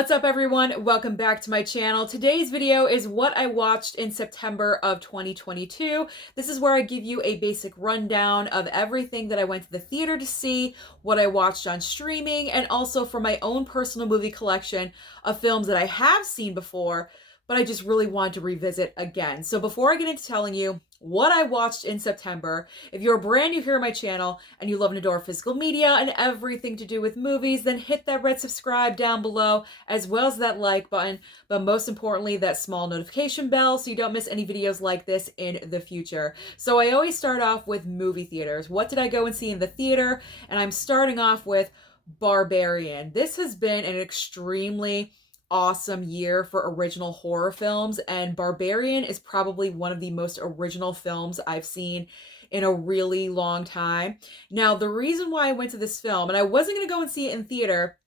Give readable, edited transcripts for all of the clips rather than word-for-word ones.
What's up everyone? Welcome back to my channel. Today's video is what I watched in September of 2022. This is where I give you a basic rundown of everything that I went to the theater to see, what I watched on streaming, and also for my own personal movie collection of films that I have seen before, but I just really wanted to revisit again. So before I get into telling you what I watched in September, if you're brand new here on my channel and you love and adore physical media and everything to do with movies, then hit that red subscribe down below, as well as that like button, but most importantly, that small notification bell so you don't miss any videos like this in the future. So I always start off with movie theaters. What did I go and see in the theater? And I'm starting off with Barbarian. This has been an extremely awesome year for original horror films, and Barbarian is probably one of the most original films I've seen in a really long time. Now, the reason why I went to this film, and I wasn't going to go and see it in theater,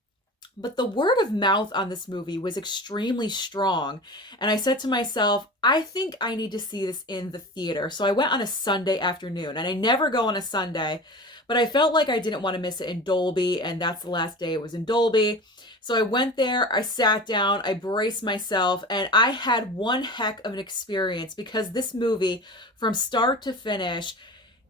but the word of mouth on this movie was extremely strong. And I said to myself, I think I need to see this in the theater. So I went on a Sunday afternoon, and I never go on a Sunday, but I felt like I didn't want to miss it in Dolby, and that's the last day it was in Dolby. So I went there, I sat down, I braced myself, and I had one heck of an experience because this movie, from start to finish,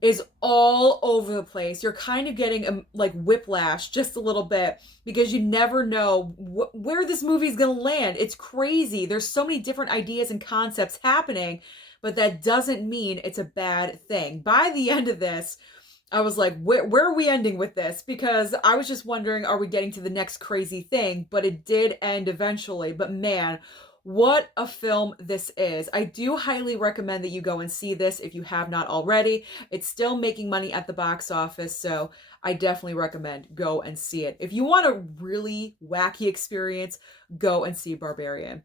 is all over the place. You're kind of getting like whiplash just a little bit because you never know where this movie's gonna land. It's crazy. There's so many different ideas and concepts happening, but that doesn't mean it's a bad thing. By the end of this, I was like, where are we ending with this? Because I was just wondering, are we getting to the next crazy thing? But it did end eventually. But man, what a film this is. I do highly recommend that you go and see this if you have not already. It's still making money at the box office, so I definitely recommend go and see it. If you want a really wacky experience, go and see Barbarian.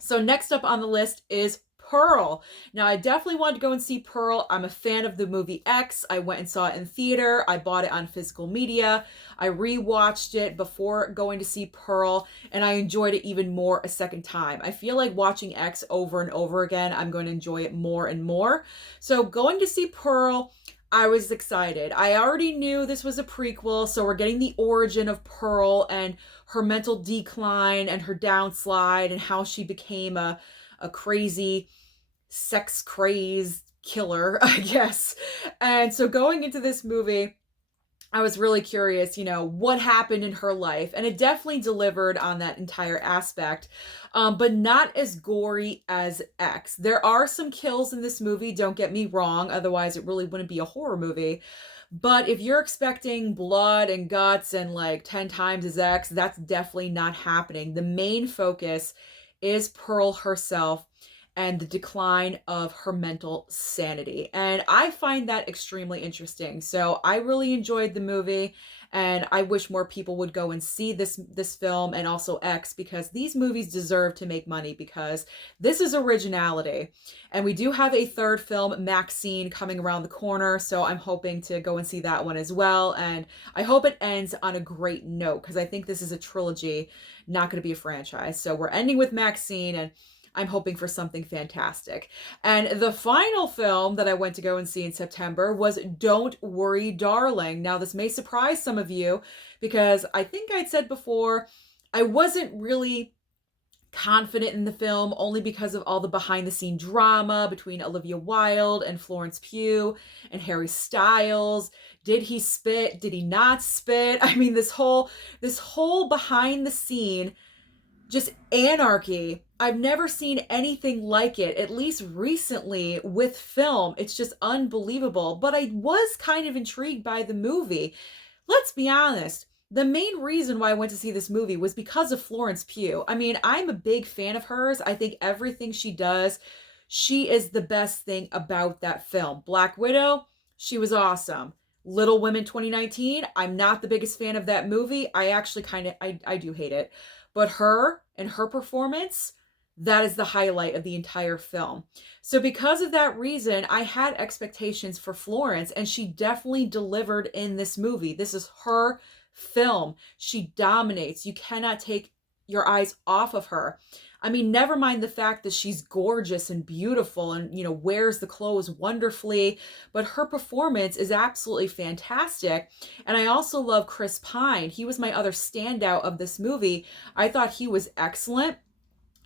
So next up on the list is Pearl. Now, I definitely wanted to go and see Pearl. I'm a fan of the movie X. I went and saw it in theater. I bought it on physical media. I rewatched it before going to see Pearl, and I enjoyed it even more a second time. I feel like watching X over and over again, I'm going to enjoy it more and more. So going to see Pearl, I was excited. I already knew this was a prequel, so we're getting the origin of Pearl and her mental decline and her downslide and how she became a crazy sex crazed killer, I guess. And so going into this movie, I was really curious, what happened in her life. And it definitely delivered on that entire aspect, but not as gory as X. There are some kills in this movie, don't get me wrong. Otherwise, it really wouldn't be a horror movie. But if you're expecting blood and guts and like 10 times as X, that's definitely not happening. The main focus is Pearl herself and the decline of her mental sanity. And I find that extremely interesting. So I really enjoyed the movie, and I wish more people would go and see this film and also X, because these movies deserve to make money because this is originality. And we do have a third film, Maxine, coming around the corner, so I'm hoping to go and see that one as well. And I hope it ends on a great note because I think this is a trilogy, not going to be a franchise. So we're ending with Maxine, and I'm hoping for something fantastic. And the final film that I went to go and see in September was Don't Worry, Darling. Now, this may surprise some of you because I think I'd said before, I wasn't really confident in the film only because of all the behind-the-scene drama between Olivia Wilde and Florence Pugh and Harry Styles. Did he spit? Did he not spit? I mean, this whole behind the scene, just anarchy. I've never seen anything like it, at least recently with film. It's just unbelievable. But I was kind of intrigued by the movie. Let's be honest. The main reason why I went to see this movie was because of Florence Pugh. I mean, I'm a big fan of hers. I think everything she does, she is the best thing about that film. Black Widow, she was awesome. Little Women 2019, I'm not the biggest fan of that movie. I actually I do hate it. But her and her performance, that is the highlight of the entire film. So because of that reason, I had expectations for Florence, and she definitely delivered in this movie. This is her film. She dominates. You cannot take your eyes off of her. I mean, never mind the fact that she's gorgeous and beautiful and, wears the clothes wonderfully, but her performance is absolutely fantastic. And I also love Chris Pine. He was my other standout of this movie. I thought he was excellent.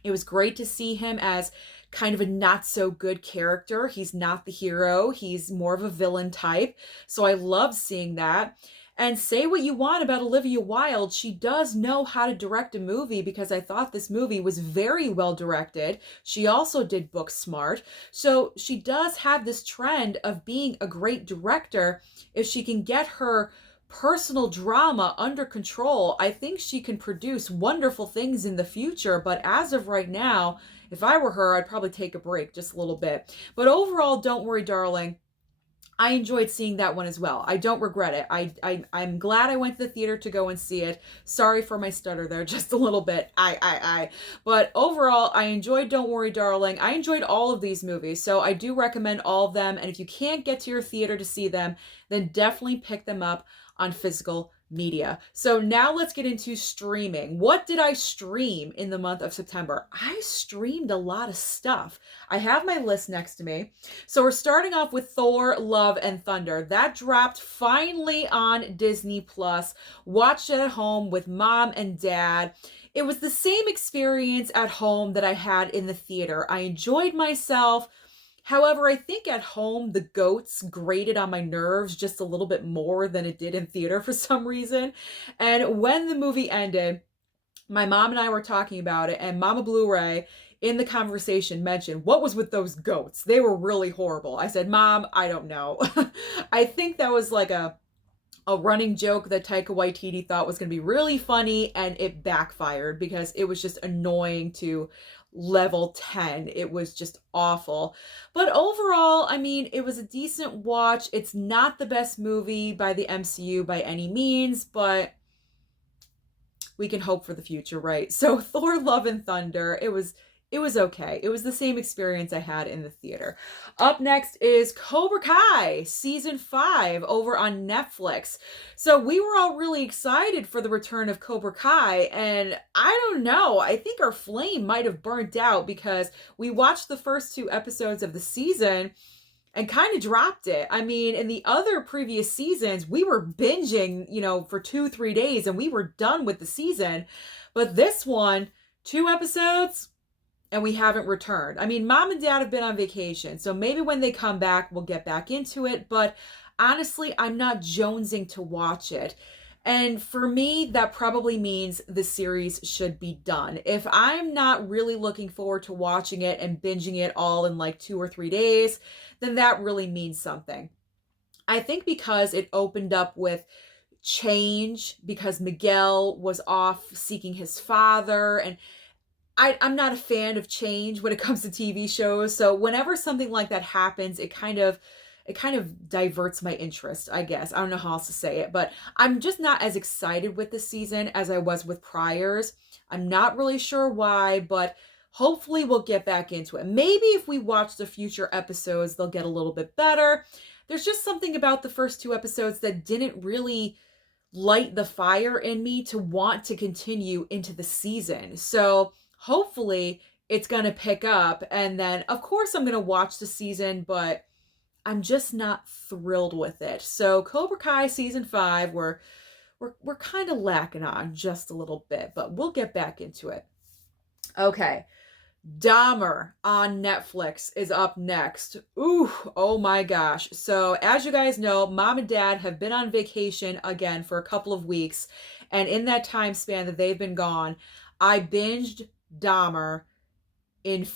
It was great to see him as kind of a not so good character. He's not the hero, he's more of a villain type. So I love seeing that. And say what you want about Olivia Wilde, she does know how to direct a movie, because I thought this movie was very well directed. She also did Booksmart. So she does have this trend of being a great director. If she can get her personal drama under control, I think she can produce wonderful things in the future. But as of right now, if I were her, I'd probably take a break just a little bit. But overall, Don't Worry, Darling, I enjoyed seeing that one as well. I don't regret it. I'm glad I went to the theater to go and see it. Sorry for my stutter there just a little bit. But overall, I enjoyed Don't Worry, Darling. I enjoyed all of these movies, so I do recommend all of them. And if you can't get to your theater to see them, then definitely pick them up on physical media. So now let's get into streaming. What did I stream in the month of September? I streamed a lot of stuff. I have my list next to me. So we're starting off with Thor, Love and Thunder. That dropped finally on Disney Plus. Watched it at home with mom and dad. It was the same experience at home that I had in the theater. I enjoyed myself. However, I think at home, the goats grated on my nerves just a little bit more than it did in theater for some reason. And when the movie ended, my mom and I were talking about it, and Mama Blu-ray in the conversation mentioned, what was with those goats? They were really horrible. I said, Mom, I don't know. I think that was like a running joke that Taika Waititi thought was going to be really funny, and it backfired because it was just annoying to level 10. It was just awful. But overall, I mean, it was a decent watch. It's not the best movie by the MCU by any means, but we can hope for the future, right? So Thor, Love and Thunder, it was okay. It was the same experience I had in the theater. Up next is Cobra Kai season 5 over on Netflix. So we were all really excited for the return of Cobra Kai, and I don't know, I think our flame might have burnt out because we watched the first 2 episodes of the season and kind of dropped it. I mean, in the other previous seasons, we were binging, for 2-3 days and we were done with the season. But this one, 2 episodes, and we haven't returned. I mean, mom and dad have been on vacation, so maybe when they come back, we'll get back into it. But honestly, I'm not jonesing to watch it. And for me, that probably means the series should be done. If I'm not really looking forward to watching it and binging it all in like 2 or 3 days, then that really means something. I think because it opened up with change, because Miguel was off seeking his father, and I'm not a fan of change when it comes to TV shows. So whenever something like that happens, it kind of diverts my interest, I guess. I don't know how else to say it, but I'm just not as excited with this season as I was with priors. I'm not really sure why, but hopefully we'll get back into it. Maybe if we watch the future episodes, they'll get a little bit better. There's just something about the first 2 episodes that didn't really light the fire in me to want to continue into the season. So hopefully it's going to pick up, and then of course I'm going to watch the season, but I'm just not thrilled with it. So Cobra Kai season 5, we're kind of lacking on just a little bit, but we'll get back into it. Okay. Dahmer on Netflix is up next. Ooh, oh my gosh. So as you guys know, mom and dad have been on vacation again for a couple of weeks. And in that time span that they've been gone, I binged Dahmer in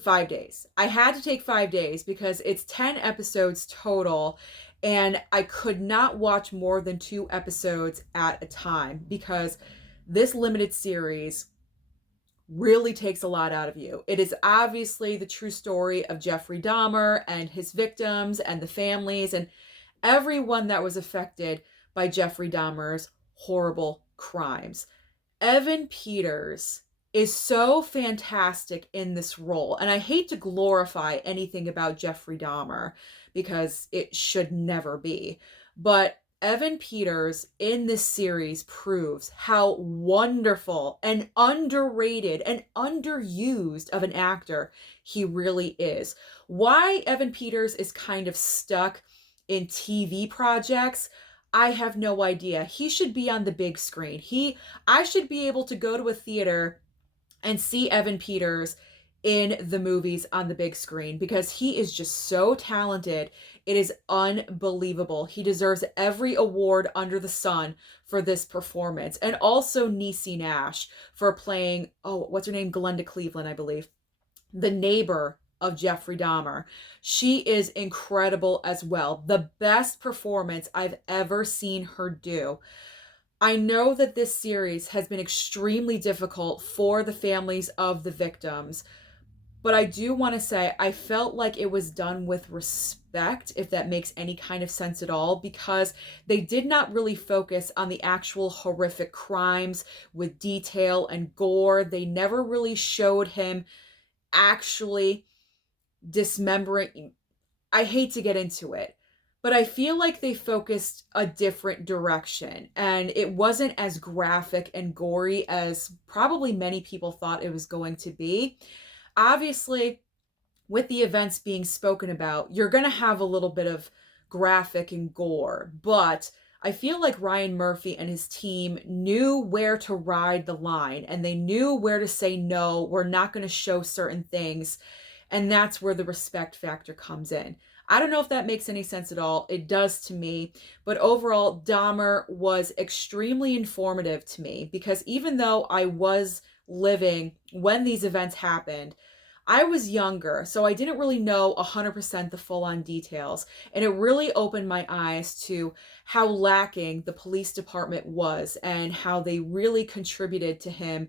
5 days. I had to take 5 days because it's 10 episodes total, and I could not watch more than 2 episodes at a time because this limited series really takes a lot out of you. It is obviously the true story of Jeffrey Dahmer and his victims and the families and everyone that was affected by Jeffrey Dahmer's horrible crimes. Evan Peters is so fantastic in this role. And I hate to glorify anything about Jeffrey Dahmer because it should never be. But Evan Peters in this series proves how wonderful and underrated and underused of an actor he really is. Why Evan Peters is kind of stuck in TV projects, I have no idea. He should be on the big screen. I should be able to go to a theater and see Evan Peters in the movies on the big screen because he is just so talented. It is unbelievable. He deserves every award under the sun for this performance. And also Niecy Nash for playing, oh, what's her name? Glenda Cleveland, I believe. The neighbor of Jeffrey Dahmer. She is incredible as well. The best performance I've ever seen her do. I know that this series has been extremely difficult for the families of the victims, but I do want to say I felt like it was done with respect, if that makes any kind of sense at all, because they did not really focus on the actual horrific crimes with detail and gore. They never really showed him actually dismembering. I hate to get into it, but I feel like they focused a different direction and it wasn't as graphic and gory as probably many people thought it was going to be. Obviously, with the events being spoken about, you're going to have a little bit of graphic and gore, but I feel like Ryan Murphy and his team knew where to ride the line and they knew where to say, no, we're not going to show certain things. And that's where the respect factor comes in. I don't know if that makes any sense at all. It does to me. But overall, Dahmer was extremely informative to me because even though I was living when these events happened, I was younger, so I didn't really know 100% the full-on details. And it really opened my eyes to how lacking the police department was and how they really contributed to him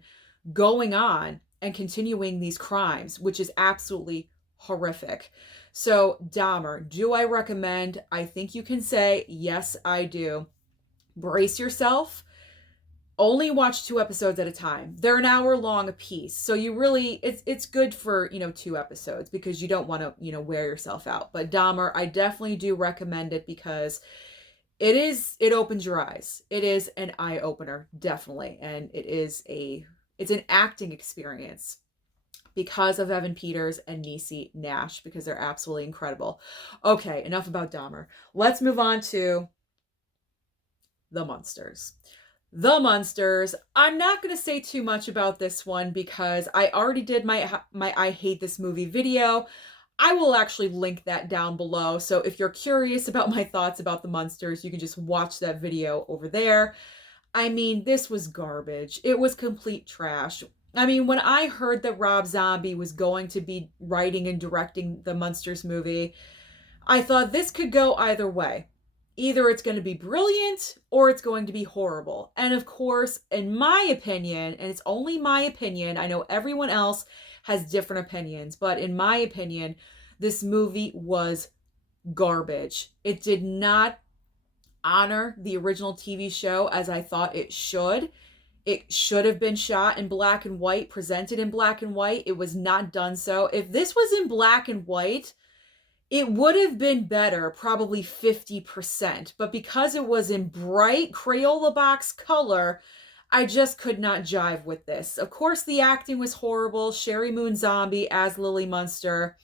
going on and continuing these crimes, which is absolutely horrific. So, Dahmer, do I recommend? I think you can say, yes, I do. Brace yourself. Only watch 2 episodes at a time. They're an hour long a piece. So you really, it's good for, 2 episodes because you don't want to, wear yourself out. But Dahmer, I definitely do recommend it because it opens your eyes. It is an eye opener, definitely. And it's an acting experience because of Evan Peters and Niecy Nash because they're absolutely incredible. Okay, enough about Dahmer. Let's move on to the Munsters. The Munsters. I'm not going to say too much about this one because I already did my I hate this movie video. I will actually link that down below. So if you're curious about my thoughts about the Munsters, you can just watch that video over there. I mean, this was garbage. It was complete trash. I mean, when I heard that Rob Zombie was going to be writing and directing the Munsters movie, I thought this could go either way. Either it's going to be brilliant or it's going to be horrible. And of course, in my opinion, and it's only my opinion, I know everyone else has different opinions, but in my opinion, this movie was garbage. It did not honor the original TV show as I thought it should. It should have been shot in black and white, presented in black and white. It was not done so. If this was in black and white, it would have been better, probably 50%. But because it was in bright Crayola box color, I just could not jive with this. Of course, the acting was horrible. Sherry Moon Zombie as Lily Munster.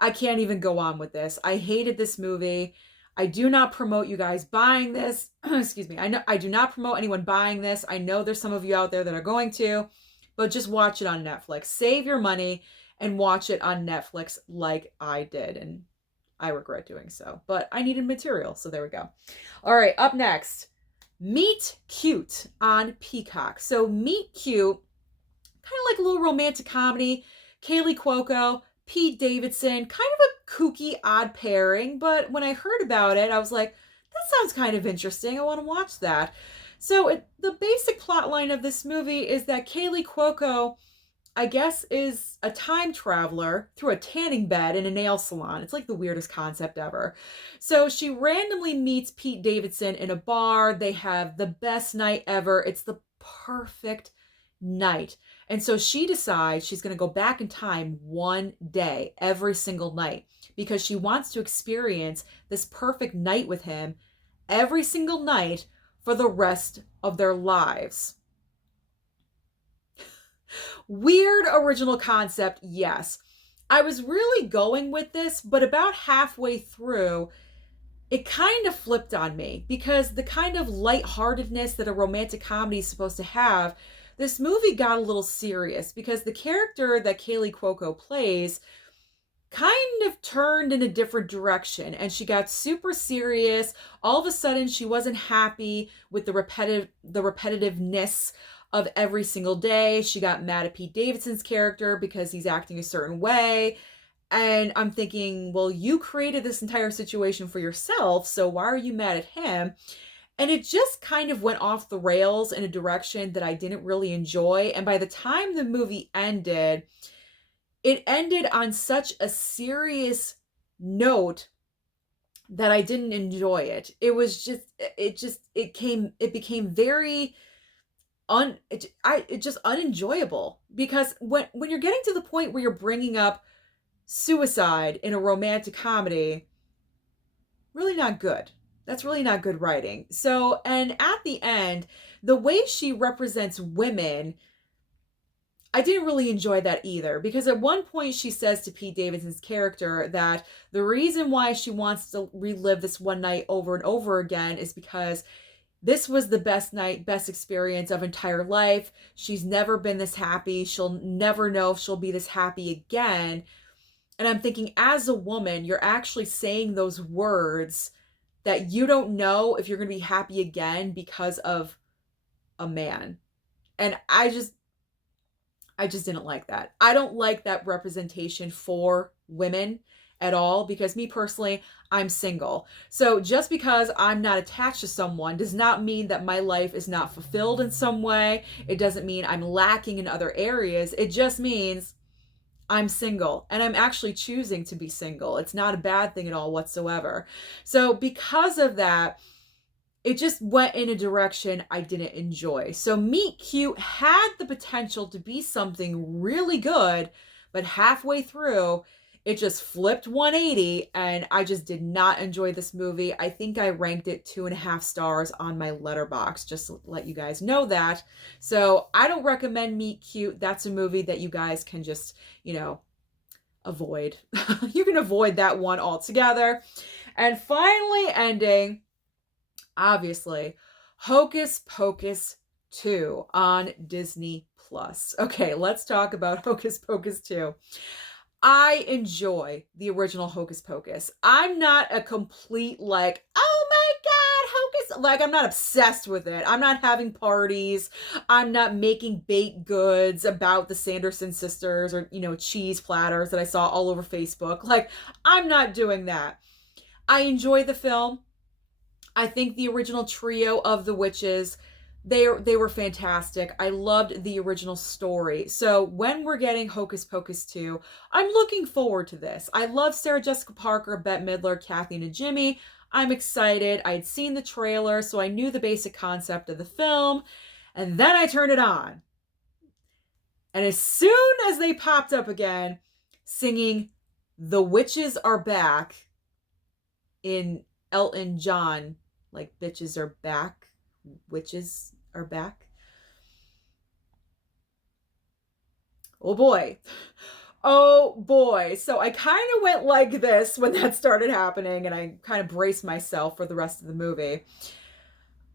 I can't even go on with this. I hated this movie. I do not promote you guys buying this. Excuse me. I do not promote anyone buying this. I know there's some of you out there that are going to, but just watch it on Netflix. Save your money and watch it on Netflix like I did. And I regret doing so, but I needed material, so there we go. All right, up next, Meet Cute on Peacock. So Meet Cute, kind of like a little romantic comedy. Kaylee Cuoco, Pete Davidson, kind of a kooky, odd pairing, but when I heard about it, I was like, that sounds kind of interesting. I want to watch that. So the basic plot line of this movie is that Kaylee Cuoco, I guess, is a time traveler through a tanning bed in a nail salon. It's like the weirdest concept ever. So she randomly meets Pete Davidson in a bar. They have the best night ever. It's the perfect night. And so she decides she's going to go back in time one day, every single night, because she wants to experience this perfect night with him every single night for the rest of their lives. Weird original concept, yes. I was really going with this, but about halfway through, it kind of flipped on me because the kind of lightheartedness that a romantic comedy is supposed to have, this movie got a little serious because the character that Kaylee Cuoco plays kind of turned in a different direction and she got super serious. All of a sudden, she wasn't happy with the repetitiveness of every single day. She got mad at Pete Davidson's character because he's acting a certain way. And I'm thinking, well, you created this entire situation for yourself, so why are you mad at him? And it just kind of went off the rails in a direction that I didn't really enjoy. And by the time the movie ended, it ended on such a serious note that I didn't enjoy it. It became very just unenjoyable because when you're getting to the point where you're bringing up suicide in a romantic comedy, really not good. That's really not good writing. So, and at the end, the way she represents women, I didn't really enjoy that either because at one point she says to Pete Davidson's character that the reason why she wants to relive this one night over and over again is because this was the best night, best experience of entire life. She's never been this happy. She'll never know if she'll be this happy again. And I'm thinking, as a woman, you're actually saying those words that you don't know if you're going to be happy again because of a man. And I just didn't like that. I don't like that representation for women at all because me personally, I'm single. So just because I'm not attached to someone does not mean that my life is not fulfilled in some way. It doesn't mean I'm lacking in other areas. It just means I'm single and I'm actually choosing to be single. It's not a bad thing at all whatsoever. So because of that, it just went in a direction I didn't enjoy. So Meet Cute had the potential to be something really good, but halfway through, it just flipped 180 and I just did not enjoy this movie. I think I ranked it 2.5 stars on my Letterboxd, just to let you guys know that. So I don't recommend Meet Cute. That's a movie that you guys can just, avoid. You can avoid that one altogether. And finally ending, obviously, Hocus Pocus 2 on Disney+. Okay, let's talk about Hocus Pocus 2. I enjoy the original Hocus Pocus. I'm not a complete oh my God, Hocus. I'm not obsessed with it. I'm not having parties. I'm not making baked goods about the Sanderson sisters or, cheese platters that I saw all over Facebook. I'm not doing that. I enjoy the film. I think the original trio of the witches, they were fantastic. I loved the original story. So when we're getting Hocus Pocus 2, I'm looking forward to this. I love Sarah Jessica Parker, Bette Midler, Kathy Najimy. I'm excited. I had seen the trailer, so I knew the basic concept of the film. And then I turned it on. And as soon as they popped up again, singing "The Witches Are Back" in Elton John, bitches are back, witches are back. Oh boy. Oh boy. So I kind of went like this when that started happening and I kind of braced myself for the rest of the movie.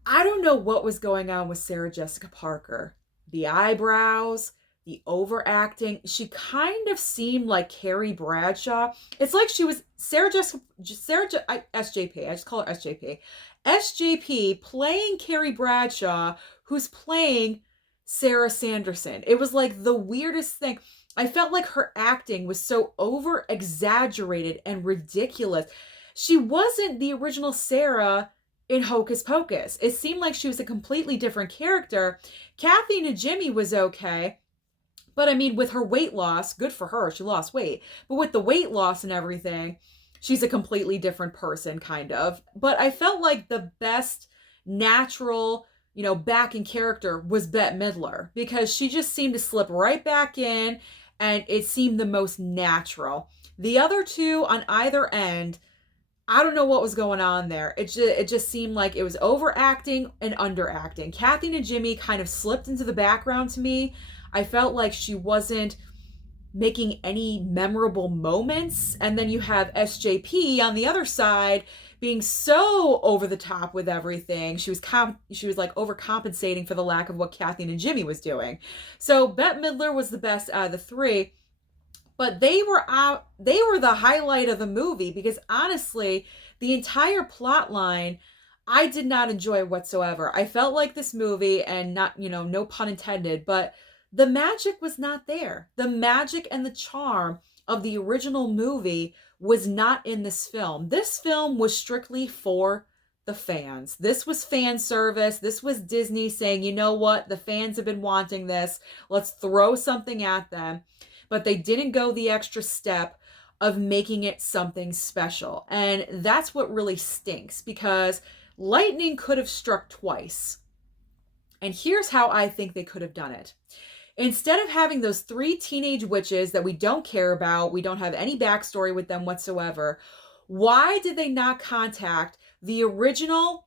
I don't know what was going on with Sarah Jessica Parker. The eyebrows, the overacting. She kind of seemed like Carrie Bradshaw. It's like she was SJP. I just call her SJP. SJP playing Carrie Bradshaw, who's playing Sarah Sanderson. It was like the weirdest thing. I felt like her acting was so over exaggerated and ridiculous. She wasn't the original Sarah in Hocus Pocus. It seemed like she was a completely different character. Kathy Najimy was okay. But I mean, with her weight loss, good for her, she lost weight. But with the weight loss and everything, she's a completely different person, kind of. But I felt like the best natural, back in character was Bette Midler. Because she just seemed to slip right back in, and it seemed the most natural. The other two on either end, I don't know what was going on there. It just seemed like it was overacting and underacting. Kathy and Jimmy kind of slipped into the background to me. I felt like she wasn't making any memorable moments. And then you have SJP on the other side being so over the top with everything. She was like overcompensating for the lack of what Kathy and Jimmy was doing. So Bette Midler was the best out of the three, but they were the highlight of the movie because honestly, the entire plot line I did not enjoy whatsoever. I felt like this movie, and not, no pun intended, but the magic was not there. The magic and the charm of the original movie was not in this film. This film was strictly for the fans. This was fan service. This was Disney saying, you know what? The fans have been wanting this. Let's throw something at them. But they didn't go the extra step of making it something special. And that's what really stinks, because lightning could have struck twice. And here's how I think they could have done it. Instead of having those three teenage witches that we don't care about, we don't have any backstory with them whatsoever, why did they not contact the original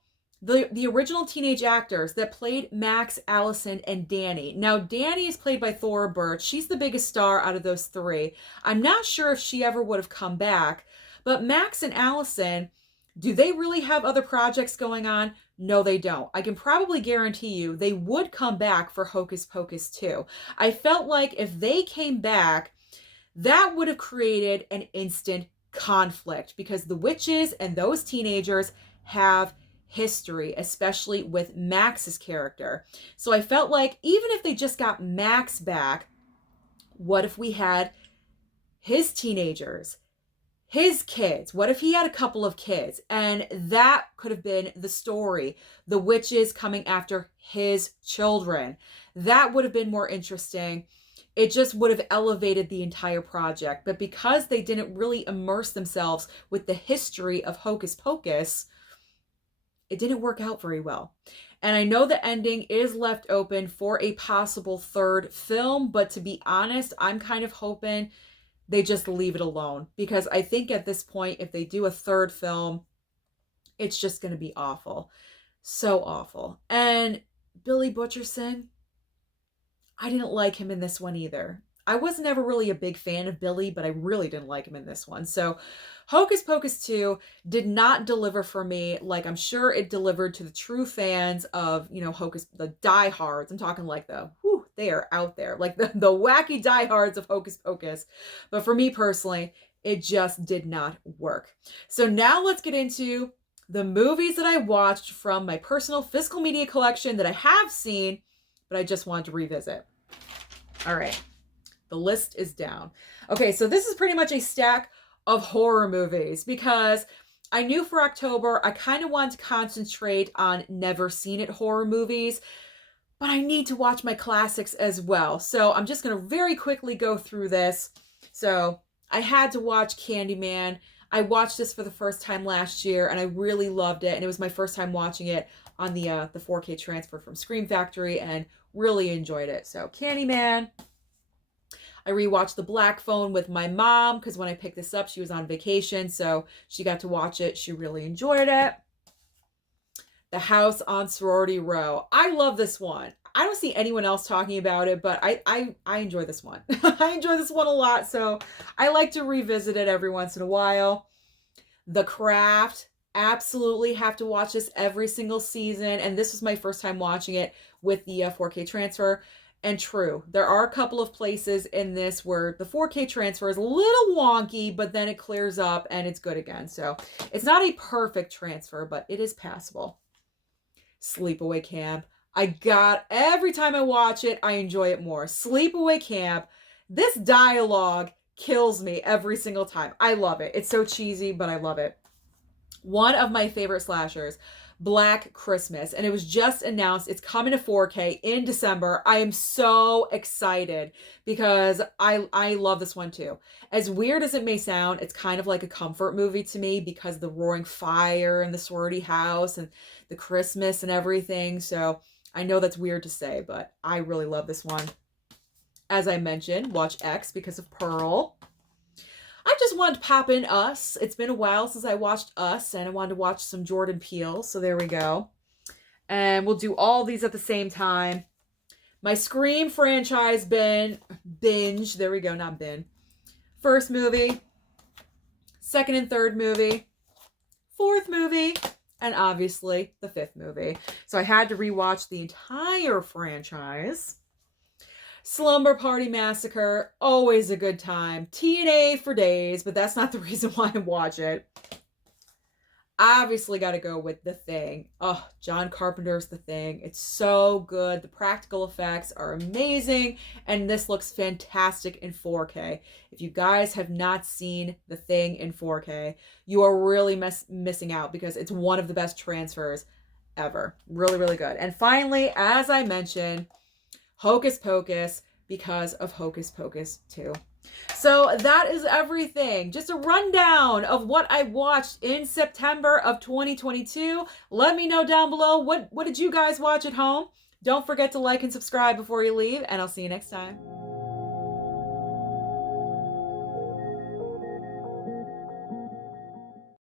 teenage actors that played Max, Allison, and Danny? Now, Danny is played by Thora Birch. She's the biggest star out of those three. I'm not sure if she ever would have come back, but Max and Allison, do they really have other projects going on? No, they don't. I can probably guarantee you they would come back for Hocus Pocus 2. I felt like if they came back, that would have created an instant conflict, because the witches and those teenagers have history, especially with Max's character. So I felt like even if they just got Max back, what if we had his teenagers, his kids? What if he had a couple of kids? And that could have been the story. The witches coming after his children. That would have been more interesting. It just would have elevated the entire project. But because they didn't really immerse themselves with the history of Hocus Pocus, it didn't work out very well. And I know the ending is left open for a possible third film, but to be honest, I'm kind of hoping they just leave it alone, because I think at this point, if they do a third film, it's just going to be awful. So awful. And Billy Butcherson, I didn't like him in this one either. I was never really a big fan of Billy, but I really didn't like him in this one. So Hocus Pocus 2 did not deliver for me like I'm sure it delivered to the true fans of, Hocus, the diehards. I'm talking like they are out there, like the wacky diehards of Hocus Pocus. But for me personally, it just did not work. So now let's get into the movies that I watched from my personal physical media collection that I have seen, but I just wanted to revisit. All right. The list is down. Okay, so this is pretty much a stack of horror movies, because I knew for October I kind of wanted to concentrate on never seen it horror movies, but I need to watch my classics as well. So I'm just going to very quickly go through this. So I had to watch Candyman. I watched this for the first time last year and I really loved it. And it was my first time watching it on the 4K transfer from Scream Factory and really enjoyed it. So Candyman. I rewatched The Black Phone with my mom because when I picked this up, she was on vacation. So she got to watch it. She really enjoyed it. The House on Sorority Row. I love this one. I don't see anyone else talking about it, but I enjoy this one. I enjoy this one a lot. So I like to revisit it every once in a while. The Craft. Absolutely have to watch this every single season. And this was my first time watching it with the 4K transfer. And true, there are a couple of places in this where the 4K transfer is a little wonky, but then it clears up and it's good again. So it's not a perfect transfer, but it is passable. Sleepaway Camp. Every time I watch it, I enjoy it more. Sleepaway Camp. This dialogue kills me every single time. I love it. It's so cheesy, but I love it. One of my favorite slashers, Black Christmas, and it was just announced it's coming to 4K in December. I am so excited because I love this one too. As weird as it may sound, it's kind of like a comfort movie to me because the roaring fire and the sorority house and the Christmas and everything. So I know that's weird to say, but I really love this one. As I mentioned, watch X because of Pearl. I just wanted to pop in Us. It's been a while since I watched Us, and I wanted to watch some Jordan Peele, so there we go. And we'll do all these at the same time. My Scream franchise binge. There we go, not bin. First movie, second and third movie, fourth movie, and obviously the fifth movie. So I had to rewatch the entire franchise. Slumber Party Massacre, always a good time. TNA for days, but that's not the reason why I watch it. Obviously got to go with The Thing. Oh, John Carpenter's The Thing. It's so good. The practical effects are amazing, and this looks fantastic in 4K. If you guys have not seen The Thing in 4K, you are really missing out, because it's one of the best transfers ever. Really, really good. And finally, as I mentioned, Hocus Pocus, because of Hocus Pocus 2. So that is everything. Just a rundown of what I watched in September of 2022. Let me know down below, what did you guys watch at home? Don't forget to like and subscribe before you leave, and I'll see you next time.